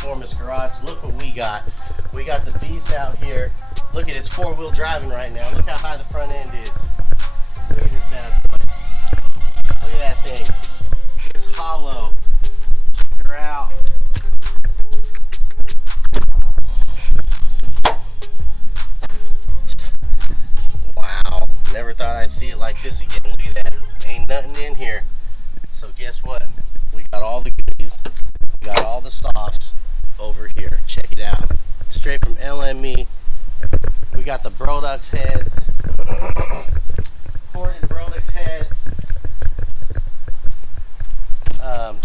performance garage. Look what we got. We got the beast out here. Look at it's four-wheel driving right now. Look how high the front end is. Look at this bad boy. Look at that thing. It's hollow. Check her out. Wow. Never thought I'd see it like this again. Look at that. Ain't nothing in here. So guess what? We got all the goodies. We got all the sauce over here. Check it out. Straight from LME. We got the Brodix heads. Corded Brodix heads.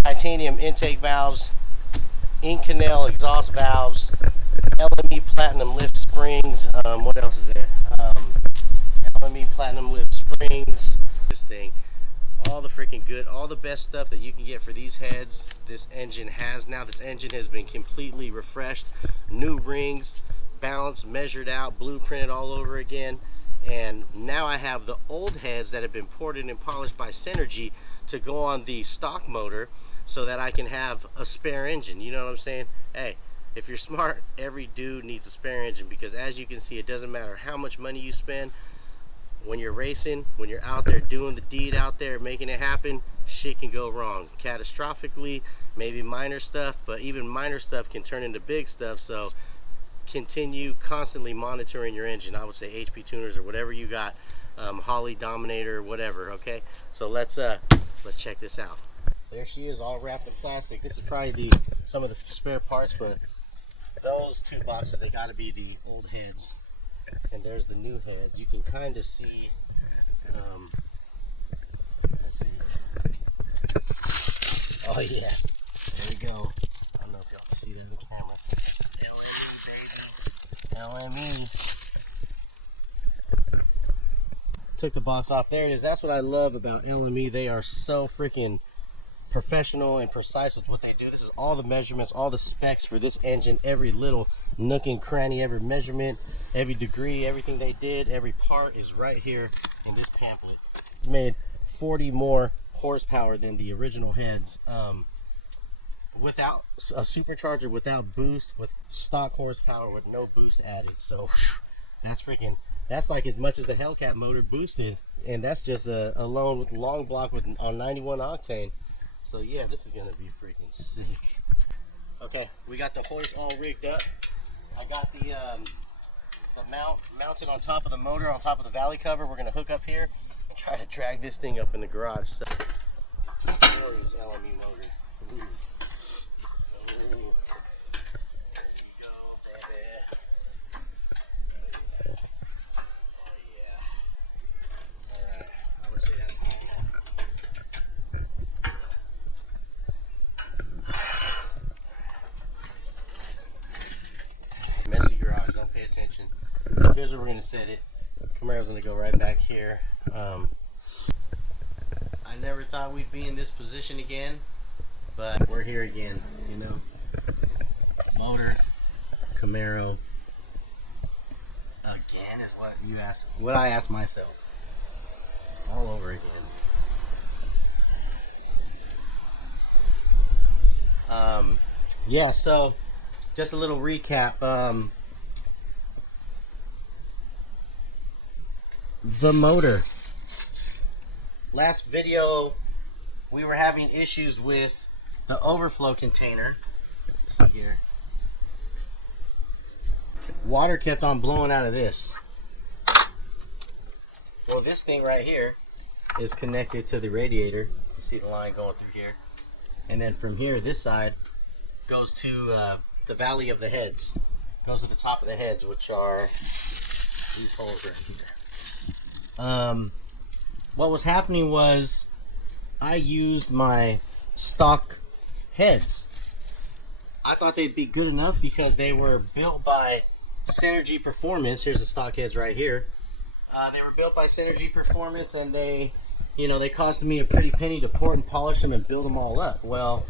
Titanium intake valves. Inconel exhaust valves. LME platinum lift springs. What else is there? LME platinum lift springs. This thing. All the freaking good, all the best stuff that you can get for these heads, this engine has now. This engine has been completely refreshed. New rings, balanced, measured out, blueprinted all over again. And now I have the old heads that have been ported and polished by Synergy to go on the stock motor so that I can have a spare engine. You know what I'm saying? Hey, if you're smart, every dude needs a spare engine, because as you can see, it doesn't matter how much money you spend. When you're racing, when you're out there doing the deed out there, making it happen, shit can go wrong. Catastrophically, maybe minor stuff, but even minor stuff can turn into big stuff. So continue constantly monitoring your engine. I would say HP tuners or whatever you got, Holley Dominator, whatever. Okay, so let's check this out. There she is, all wrapped in plastic. This is probably some of the spare parts, but those two boxes, they got to be the old heads. And there's the new heads. You can kind of see, let's see. Oh yeah, there we go. I don't know if y'all can see that in the camera. LME, baby. LME. Took the box off. There it is. That's what I love about LME. They are so freaking professional and precise with what they do. This is all the measurements, all the specs for this engine, every little nook and cranny, every measurement, every degree, everything they did, every part is right here in this pamphlet. It's made 40 more horsepower than the original heads, without a supercharger, without boost, with stock horsepower with no boost added. So that's like as much as the Hellcat motor boosted, and that's just alone with long block on 91 octane. So yeah, this is gonna be freaking sick. Okay, we got the hoist all rigged up. I got the mount mounted on top of the motor, on top of the valley cover. We're gonna hook up here and try to drag this thing up in the garage. So, glorious LME motor. Ooh. Ooh. Go, baby. Oh yeah. All right. I would say that's all. Messy garage, don't pay attention. Here's where we're going to set it. Camaro's going to go right back here. I never thought we'd be in this position again, but we're here again, you know. Motor, Camaro. Again is what you asked, what I asked myself. All over again. Yeah, so just a little recap. The motor. Last video, we were having issues with the overflow container. Let's see here. Water kept on blowing out of this. Well, this thing right here is connected to the radiator. You see the line going through here. And then from here, this side goes to the valley of the heads. Goes to the top of the heads, which are these holes right here. What was happening was I used my stock heads. I thought they'd be good enough because they were built by Synergy Performance. Here's the stock heads right here. They were built by Synergy Performance, and they cost me a pretty penny to port and polish them and build them all up. Well,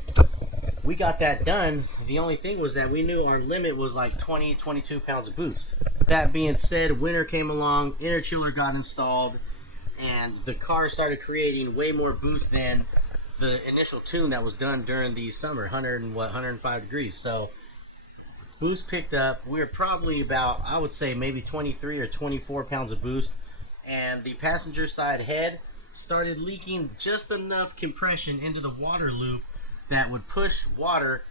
we got that done. The only thing was that we knew our limit was like 22 pounds of boost. That being said, winter came along, intercooler got installed, and the car started creating way more boost than the initial tune that was done during the summer, 105 degrees. So Boost picked up. We were probably about, I would say, maybe 23 or 24 pounds of boost. And the passenger side head started leaking just enough compression into the water loop that would push water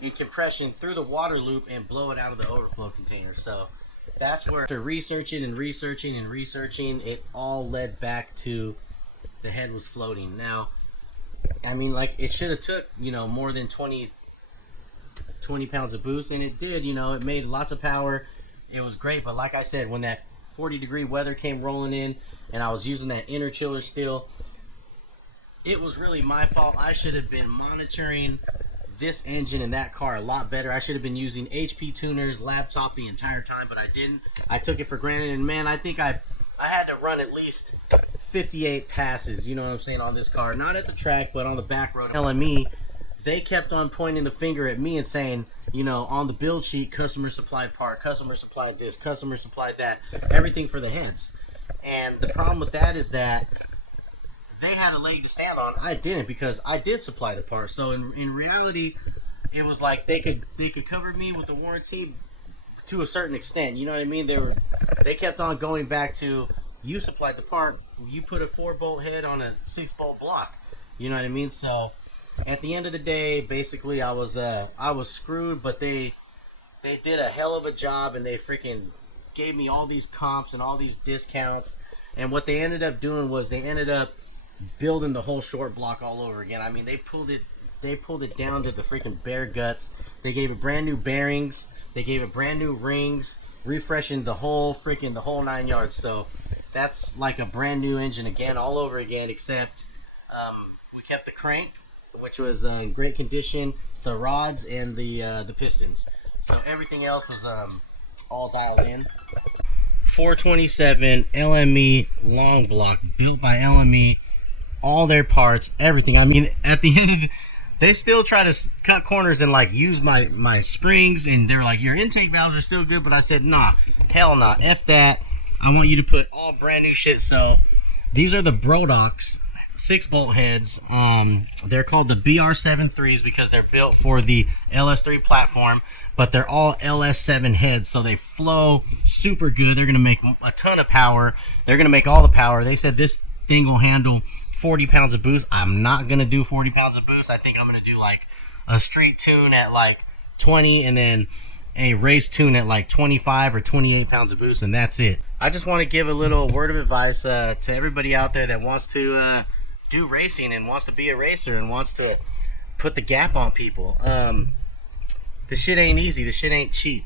in compression through the water loop and blow it out of the overflow container. So that's where, after researching, it all led back to the head was floating. Now, I mean, like, it should have took, more than 20 pounds of boost, and it did. It made lots of power. It was great, but like I said, when that 40-degree weather came rolling in and I was using that inner chiller still, it was really my fault. I should have been monitoring this engine and that car a lot better. I should have been using HP tuners, laptop the entire time, but I didn't. I took it for granted, and man, I think I had to run at least 58 passes, you know what I'm saying, on this car. Not at the track, but on the back road. LME, they kept on pointing the finger at me and saying, on the build sheet, customer supplied part, customer supplied this, customer supplied that, everything for the heads. And the problem with that is that they had a leg to stand on. I didn't, because I did supply the part. So in reality, it was like they could cover me with the warranty to a certain extent. You know what I mean? They kept on going back to, you supplied the part, you put a 4-bolt head on a 6-bolt block. You know what I mean? So at the end of the day, basically I was screwed, but they did a hell of a job, and they freaking gave me all these comps and all these discounts. And what they ended up doing was they ended up building the whole short block all over again. I mean, they pulled it down to the freaking bare guts. They gave it brand new bearings, they gave it brand new rings, refreshing the whole 9 yards. So that's like a brand new engine again, all over again, except we kept the crank, which was in great condition, the rods, and the pistons. So everything else was all dialed in. 427 LME long block, built by LME, all their parts, everything. I mean, at the end of the, they still try to cut corners and like use my springs, and they're like, your intake valves are still good, but I said, nah, hell nah, F that. I want you to put all brand new shit. So these are the Brodix 6-bolt heads. They're called the BR7 3s because they're built for the LS3 platform, but they're all LS7 heads, so they flow super good. They're gonna make a ton of power. They're gonna make all the power. They said this thing will handle 40 pounds of boost. I'm not gonna do 40 pounds of boost. I think I'm gonna do like a street tune at like 20, and then a race tune at like 25 or 28 pounds of boost, and that's it. I just want to give a little word of advice to everybody out there that wants to do racing and wants to be a racer and wants to put the gap on people. This shit ain't easy. This shit ain't cheap.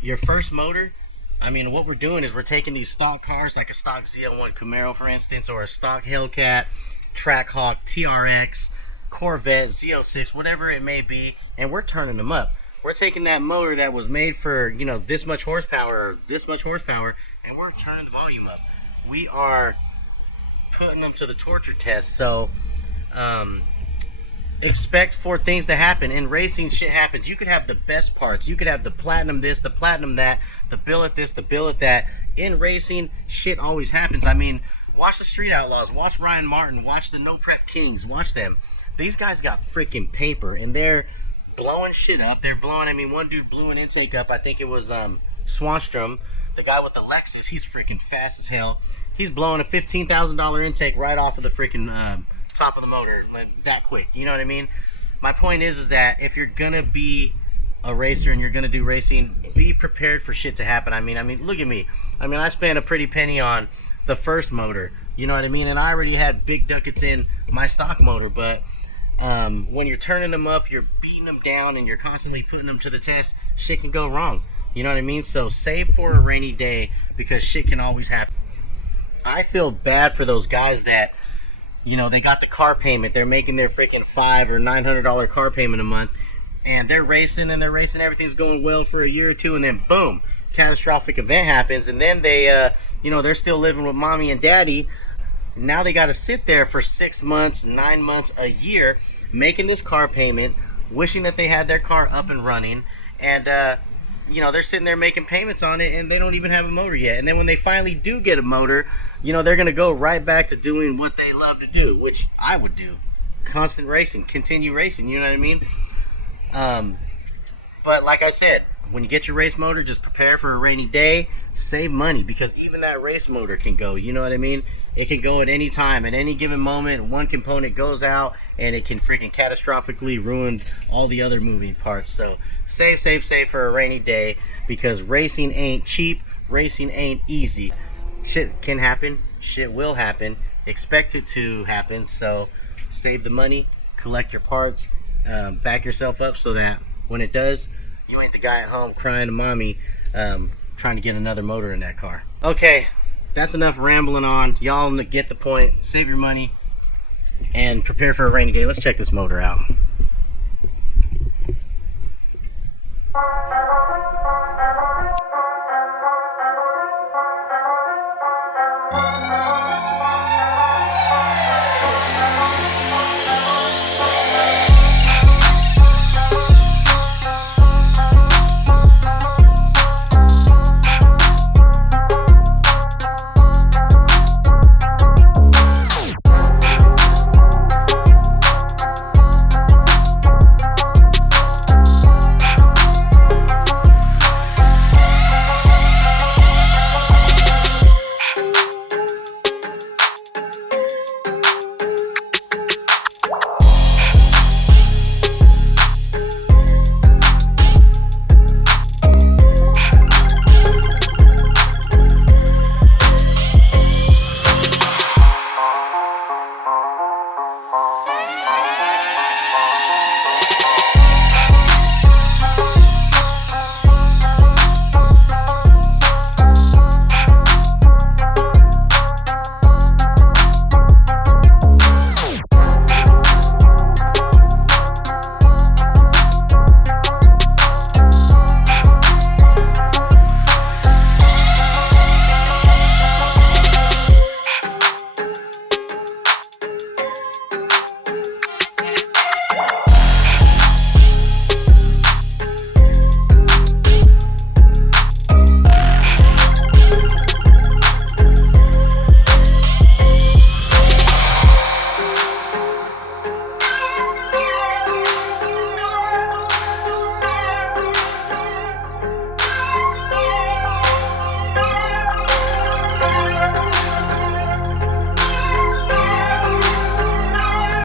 Your first motor, I mean, what we're doing is we're taking these stock cars, like a stock Zl1 Camaro, for instance, or a stock Hellcat, Trackhawk, TRX, Corvette, Z06, whatever it may be, and we're turning them up. We're taking that motor that was made for, this much horsepower or this much horsepower, and we're turning the volume up. We are putting them to the torture test. So expect for things to happen. In racing, shit happens. You could have the best parts, you could have the platinum this, the platinum that, the billet this, the billet that. In racing, shit always happens. I mean, watch the Street Outlaws, watch Ryan Martin, watch the No Prep Kings, watch them. These guys got freaking paper, and they're blowing shit up. They're blowing, I mean, one dude blew an intake up. I think it was Swanstrom, the guy with the Lexus. He's freaking fast as hell. He's blowing a $15,000 intake right off of the freaking top of the motor, like, that quick. You know what I mean? My point is that if you're gonna be a racer and you're gonna do racing, be prepared for shit to happen. I mean, look at me. I mean, I spent a pretty penny on the first motor. You know what I mean? And I already had big ducats in my stock motor, but when you're turning them up, you're beating them down, and you're constantly putting them to the test, shit can go wrong. You know what I mean? So save for a rainy day, because shit can always happen. I feel bad for those guys that, they got the car payment. They're making their freaking $500 or $900 car payment a month, and they're racing, everything's going well for a year or two, and then boom, catastrophic event happens, and then they, they're still living with mommy and daddy. Now they got to sit there for 6 months, 9 months, a year, making this car payment, wishing that they had their car up and running, and they're sitting there making payments on it, and they don't even have a motor yet. And then when they finally do get a motor, they're going to go right back to doing what they love to do, which I would do. Constant racing, continue racing, you know what I mean? But like I said, when you get your race motor, just prepare for a rainy day. Save money, because even that race motor can go. You know what I mean? It can go at any time, at any given moment. One component goes out, and it can freaking catastrophically ruin all the other moving parts. So save for a rainy day, because racing ain't cheap. Racing ain't easy. Shit can happen. Shit will happen. Expect it to happen. So save the money, collect your parts, back yourself up so that when it does, you ain't the guy at home crying to mommy, trying to get another motor in that car. Okay, that's enough rambling on. Y'all get the point. Save your money and prepare for a rainy day. Let's check this motor out.